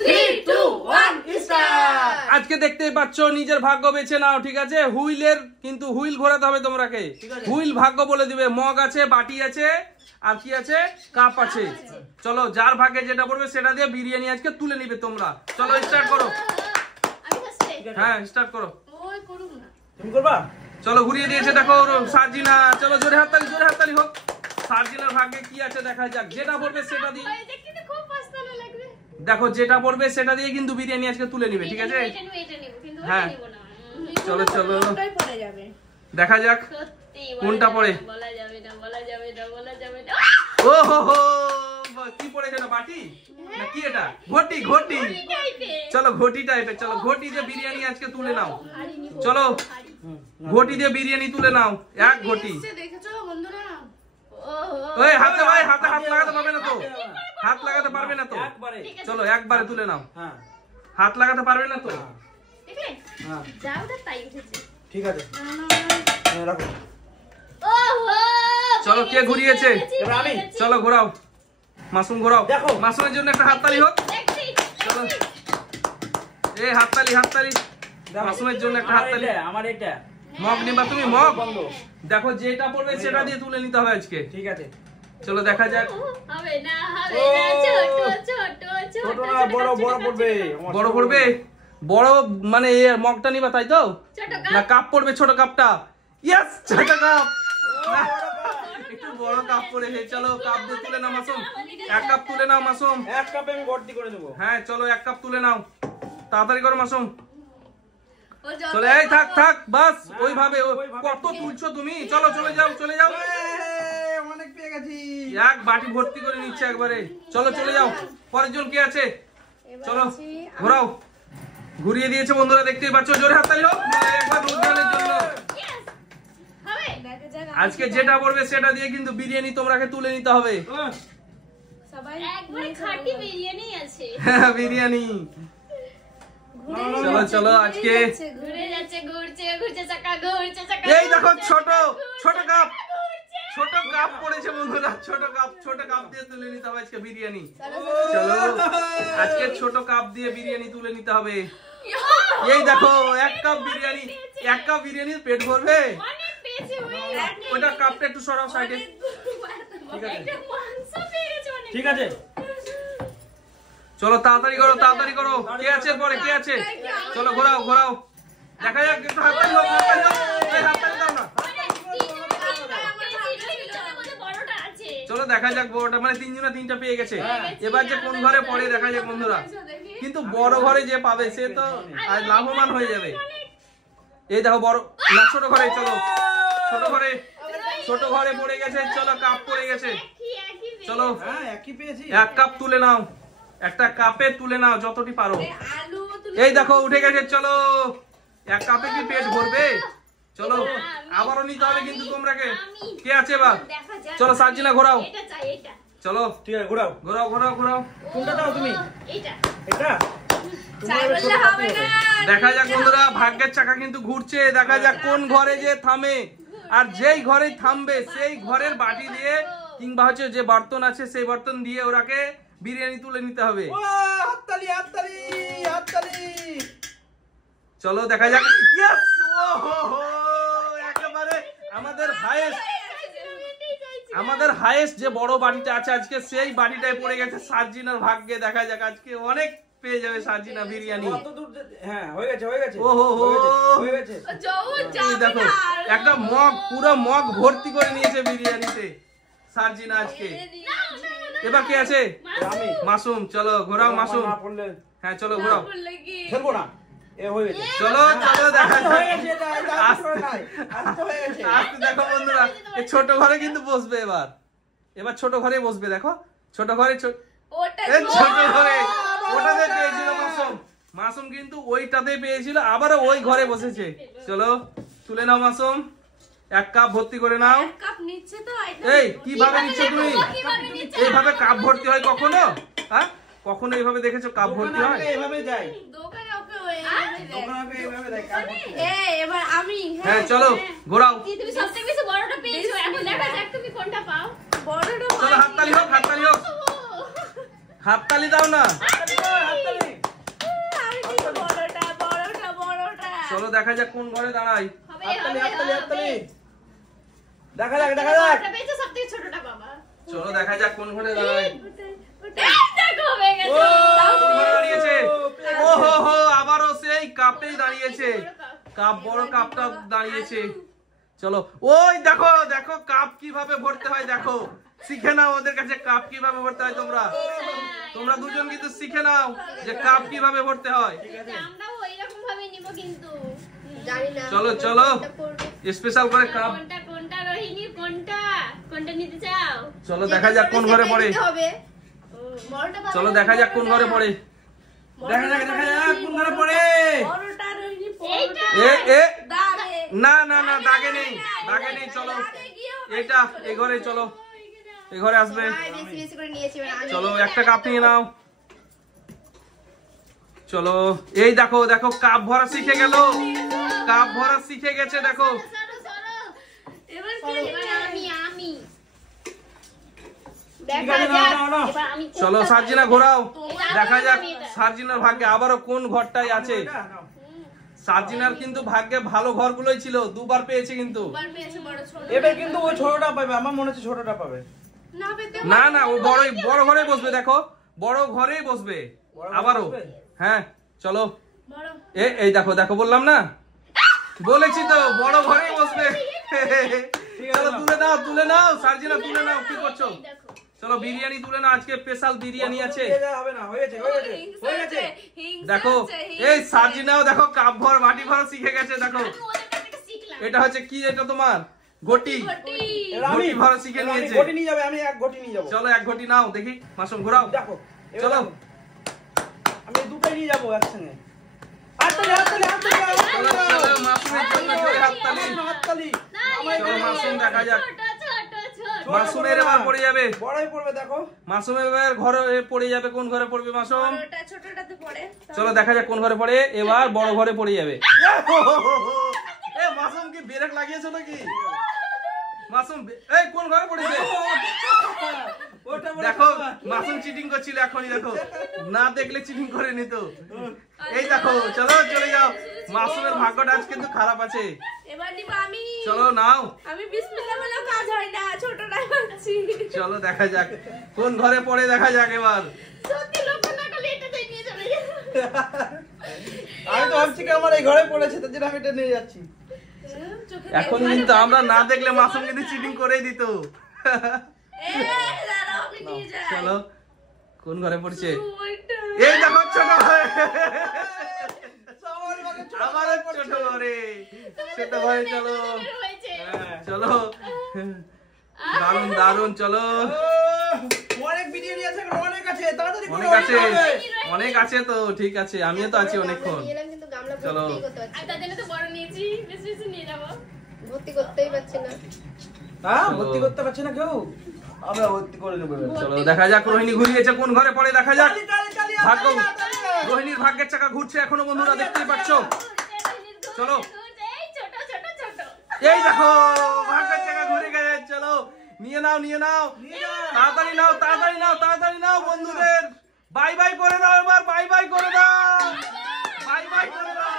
3 2 1 start. আজকে দেখতেই পাচ্ছ নিজের ভাগ্য বেছে নাও, ঠিক আছে? হুইলের কিন্তু হুইল ঘোরাতে হবে তোমরাকে। হুইল ভাগ্য বলে দিবে। মগ আছে, বাটি আছে, আর কি আছে, কাপ আছে। চলো যার ভাগ্যে যেটা পড়বে সেটা দিয়ে বিরিয়ানি আজকে তুলে নিবে তোমরা। চলো স্টার্ট করো। হ্যাঁ স্টার্ট করো। তুমি করবা? চলো ঘুরিয়ে দিয়েছে দেখো সার্জিনা। চলো জোরে হাততালি হোক। সার্জিনার ভাগ্যে কি আছে দেখা যাক। যেটা পড়বে সেটা দিয়ে দেখো, যেটা পড়বে সেটা দিয়ে কিন্তু বিরিয়ানি আজকে তুলে নিবে, ঠিক আছে? হ্যাঁ চলো দেখা যাক কোনটা পড়ে। ও হো হো, কি পড়েছে না? বাটি না কি এটা? ঘটি। চলো ঘটি টাইপের। চলো ঘটি দিয়ে বিরিয়ানি আজকে তুলে নাও। চলো ঘটি দিয়ে বিরিয়ানি তুলে নাও। এক ঘটি। ওই হাতে ভাই, হাতে হাত লাগাতে পারবে না তো? হাত লাগাতে পারবে না তো? চলো একবারে তুলে নাও। হাত লাগাতে পারবে না তো? ঠিক আছে রাখো। চলো কে ঘুরিয়েছে? চলো ঘোরাও, মাসুম ঘোরাও। দেখো মাসুমের জন্য একটা হাততালি হোক। চলো এই হাততালি মাসুমের জন্য একটা হাততালি। আমার এটা মগ নিবা তুমি? মগ দেখো যেটা পড়বে সেটা দিয়ে তুলে নিতে হবে আজকে, ঠিক আছে? চলো দেখা যাক। হবে না ছোট না বড় পড়বে। বড় পড়বে? বড় মানে মগটা নিবা তাই তো? না কাপ পড়বে, ছোট কাপটা। ইয়েস ছোট কাপ। একটু বড় কাপ পড়েছে। চলো কাপ দিয়ে তুলে নাও মাসুম। এক কাপ তুলে নাও মাসুম। এক কাপে আমি ভর্তি করে দেবো। হ্যাঁ চলো এক কাপ তুলে নাও, তাড়াতাড়ি করো মাসুম। চলো এই থাক বাস। ওইভাবে কত তুলছো তুমি? চলো চলে যাও। অনেক পেয়ে গেছি। এক বাটি ভর্তি করে নিচ্ছে একবারে। চলো চলে যাও। পরের জন কে আছে? চলো ঘোরাও। ঘুরিয়ে দিয়েছে বন্ধুরা, দেখতেই পাচ্ছ। জোরে হাততালি হোক একবার রোজগানের জন্য। আজকে যেটা পড়বে সেটা দিয়ে কিন্তু বিরিয়ানি তোমরাকে তুলে নিতে হবে। বিরিয়ানি। চলো আজকে এই দেখো ছোট কাপ পড়েছে বন্ধুরা। ছোট কাপ দিয়ে তুলে নিতে হবে আজকে বিরিয়ানি। চলো আজকে ছোট কাপ দিয়ে বিরিয়ানি তুলে নিতে হবে। এই দেখো এক কাপ বিরিয়ানির পেট ভরবে? ওটা কাপটা একটু সরাও সাইডে। ঠিক আছে চলো তাড়াতাড়ি করো। কে আছে পরে? কে আছে? চলো ঘোরাও। দেখা যাক একটু হাততালি হোক। এই হাততালি দাও না। চলো দেখা যাক বড়টা, মানে তিনজনা তিনটা পেয়ে গেছে। এবার যে কোন ঘরে পড়ে দেখা যাক বন্ধুরা। কিন্তু বড় ঘরে যে পাবে সে তো লাভবান হয়ে যাবে। এই দেখো বড় না ছোট ঘরে। চলো ছোট ঘরে পড়ে গেছে। চলো কাপ পড়ে গেছে। চলো এক কাপ তুলে নাও। একটা কাপে তুলে নাও যতটি পারো। এই দেখো উঠে গেছে। চলো এক কাপে কি পেট ভরবে? চলো আবারও নিতে হবে কিন্তু তোমরাকে। কে আছে এবার? চলো সার্জিনা ঘোরাও। চলো ঠিক আছে ঘোরাও। কোনটা দাও তুমি? এটা দেখা যাক বন্ধুরা, ভাগ্যের চাকা কিন্তু ঘুরছে। দেখা যাক কোন ঘরে যে থামে। আর যেই ঘরে থামবে সেই ঘরের বাটি দিয়ে কিংবা হচ্ছে যে বর্তন আছে সেই বর্তন দিয়ে ওরাকে বিরিয়ানি তুলে নিতে হবে। চলো দেখা যাক। ইয়েস একেবারে আমাদের হাইয়েস্ট যে বড় বাটিটা আছে আজকে সেই বাটিটাই পড়ে গেছে সার্জিনার ভাগ্যে। দেখা যাক আজকে অনেক পেয়ে যাবে সার্জিনা বিরিয়ানি। হ্যাঁ হয়ে গেছে। ওহো দেখো একটা মগ, পুরো মগ ভর্তি করে নিয়েছে বিরিয়ানিতে সার্জিনা আজকে। এবার কে আছে? মাসুম। চলো ঘোরাও মাসুম। হ্যাঁ চলো ঘোরাও। খেলবো না চলো দেখা আজকে দেখো বন্ধুরা ছোট ঘরে কিন্তু বসবে। এবার ছোট ঘরে বসবে। দেখো ছোট ঘরে ওটাতে পেয়েছিল মাসুম কিন্তু ওইটাতে পেয়েছিল, আবারও ওই ঘরে বসেছে। চলো তুলে নাও মাসুম। এক কাপ ভর্তি করে নাও। এই কিভাবে নিচ্ছ তুমি? এইভাবে কাপ ভর্তি হয় কখনো? হ্যাঁ কখনো এইভাবে দেখেছো কাপ ভর্তি হয়? হ্যাঁ চলো ঘোরাও। চলো হাততালি হোক। হাততালি দাও না। চলো দেখা যাক কোন ঘরে দাঁড়াই। হাততালি হাততালি হাততালি। দেখা যাক দেখা যাক। ওটা পেয়েছে সবথেকে ছোটটা বাবা। চলো দেখা যাক কোন ঘরে দাঁড়াই। দেখো হয়ে গেছে। কোন ঘরে দাঁড়িয়েছে? ও হো হো, আবারও সেই কাপেই দাঁড়িয়েছে। কাপ, বড় কাপটা দাঁড়িয়েছে। চলো, ওই দেখো দেখো কাপ কিভাবে ভরতে হয়, দেখো শিখে নাও ওদের কাছে কাপ কিভাবে ভরতে হয়। তোমরা দুজন কিন্তু শিখে নাও যে কাপ কিভাবে ভরতে হয়। আমরাও ওইরকম ভাবে নিব কিন্তু জানি না। চলো চলো, স্পেশাল করে কাপ। কোনটা কোনটা রোহিণী কোনটা কোনটা নিতে চাও? চলো দেখা যাক কোন ঘরে পড়ে। বড়টা পাবে। চলো দেখা যাক কোন ঘরে পড়ে। দেখা যাক দেখা যাক কোন ঘরে পড়ে। বড়টা রোহিণী এইটা এ এ দাগে। না না না, দাগে নেই দাগে নেই। চলো এটা এই ঘরে, চলো এই ঘরে আসবে। বেশি বেশি করে নিয়েছি এবার আমি। চলো একটা কাপ নিয়ে নাও। চলো এই দেখো দেখো কাপ ভরা শিখে গেল, কাপ ভরা শিখে গেছে দেখো। সরো সরো এবার এবার আমি ঠিক আছে নাও নাও নাও। এবার আমি চলো সার্জিনা ঘোরাও, দেখা যাক সার্জিনার ভাগ্যে আবারও কোন ঘরটাই আছে। এটা নাও। সার্জিনার কিন্তু ভাগ্যে ভালো ঘরগুলোই ছিল, দুবার পেয়েছে কিন্তু। বড় পেয়েছে বড় ছোট। এবার কিন্তু ও ছোটটা পাবে, আমার মনে হচ্ছে ছোটটা পাবে। না পেতে না না, ও বড় ঘরে বসবে, দেখো বড় ঘরেই বসবে বড় ঘরে আবারও। বসবে? হ্যাঁ চলো, বড়। এই দেখো দেখো, বললাম না, বলেছি তো বড় ঘরেই বসবে। চলো তুলে নাও তুলে নাও, সার্জিনা তুলে নাও। কি করছো? চলো বিরিয়ানি তুলে নাও, আজকে স্পেশাল বিরিয়ানি আছে। এটা হবে না, হয়ে গেছে হয়ে গেছে হয়ে গেছে। দেখো এই সার্জিনাও দেখো কাপ ভর মাটি ভরা শিখে গেছে দেখো। আমি ওদের কাছ থেকে শিখলাম। এটা হচ্ছে কি, এটা তোমার ঘটি। এবার আমি ঘটি ভরা শিখে এবার আমি নিয়েছে। ঘটি নিয়ে যাবে, আমি এক ঘটি নিয়ে যাবো। চলো এক ঘটি নাও দেখি, মাসুম ঘোরাও। দেখো এবার চলো। দেখো। আমি দুটোই নিয়ে যাবো একসঙ্গে। হাততালি হাততালি হাততালি চলো চলো, মাসুমের জন্য জোরে হাততালি। হাততালি। না, চলো মাসুম দেখা যাক। ছোট ছোট ছোট। মাসুমের এবার পড়ে যাবে, বড়ই পড়বে দেখো। মাসুমের এবার ঘরে পড়ে যাবে। কোন ঘরে পড়বে মাসুম? বড়টা ছোটটাতে পড়ে। চলো দেখা যাক কোন ঘরে পড়ে। এবার বড় ঘরে পড়ে যাবে। এ মাসুম কি ব্রেক লাগিয়েছো নাকি? মাসুম এই কোন ঘরে পড়েছে? ওটা বড় দেখো বাবা। মাসুম চিটিং করছিল এখনই, দেখো না দেখলে চিটিং করে নিত। এই দেখো চলো চলে যাও, মাসুমের ভাগ্যটা আজ কিন্তু খারাপ আছে। এবার নিব আমি। চলো নাও, আমি বিসমিল্লাহ বলেও কাজ হয় না, ছোটটাই পাচ্ছি। চলো দেখা যাক কোন ঘরে পড়ে, দেখা যাক এবার। সত্যি লক্ষ্য না করলে এটাতেই নিয়ে চলে যাবো। আমি তো ভাবছি কি আমার এই ঘরে পড়েছে, তার জন্য আমি এটা নিয়ে যাচ্ছি। চোখে এখন কিন্তু আমরা না দেখলে মাসুম কিন্তু চিটিং করেই দিত। দাঁড়াও আমি নিয়ে যাই। চলো কোন ঘরে পড়ছে? ওইটা। এই দেখো ছোট ঘরে, সবার ঘরে ছোট আমার ছোট ঘরে, ছোট ঘরে। চলো বের হয়েছে। হ্যাঁ। চলো, দারুন দারুন। চলো অনেক বিরিয়ানি আছে, অনেক আছে, তাড়াতাড়ি করো, অনেক আছে, হবে। অনেক আছে তো, ঠিক আছে আমিও তো আছি অনেকক্ষণ। নিয়ে এলাম কিন্তু গামলা চলো। ভর্তি করতে পারছি আর তার জন্য তো বড় নিয়েছি, বেশি বেশি নিয়ে যাবো। না। ভর্তি করতেই পারছি না। হ্যাঁ চলো। ভর্তি করতে পারছে না কেউ, আমরা ভর্তি করে নেবো এবার। চলো দেখা যাক রোহিণী ঘুরিয়েছে কোন ঘরে পড়ে, দেখা যাক। তালি, তালি, তালি, ভাগ্য, তালি, তালি। রোহিণীর ভাগ্যের চাকা ঘুরছে এখনো বন্ধুরা, দেখতেই পাচ্ছ। চলো। এই ছোট ছোট ছোট। এই দেখো ভাগ্যের চাকা ঘুরে গেছে। চলো নিয়ে নাও নিয়ে নাও, তাড়াতাড়ি নাও তাড়াতাড়ি নাও তাড়াতাড়ি নাও। বন্ধুদের বাই বাই করে দাও এবার, বাই বাই করে দাও, বাই বাই করে দাও।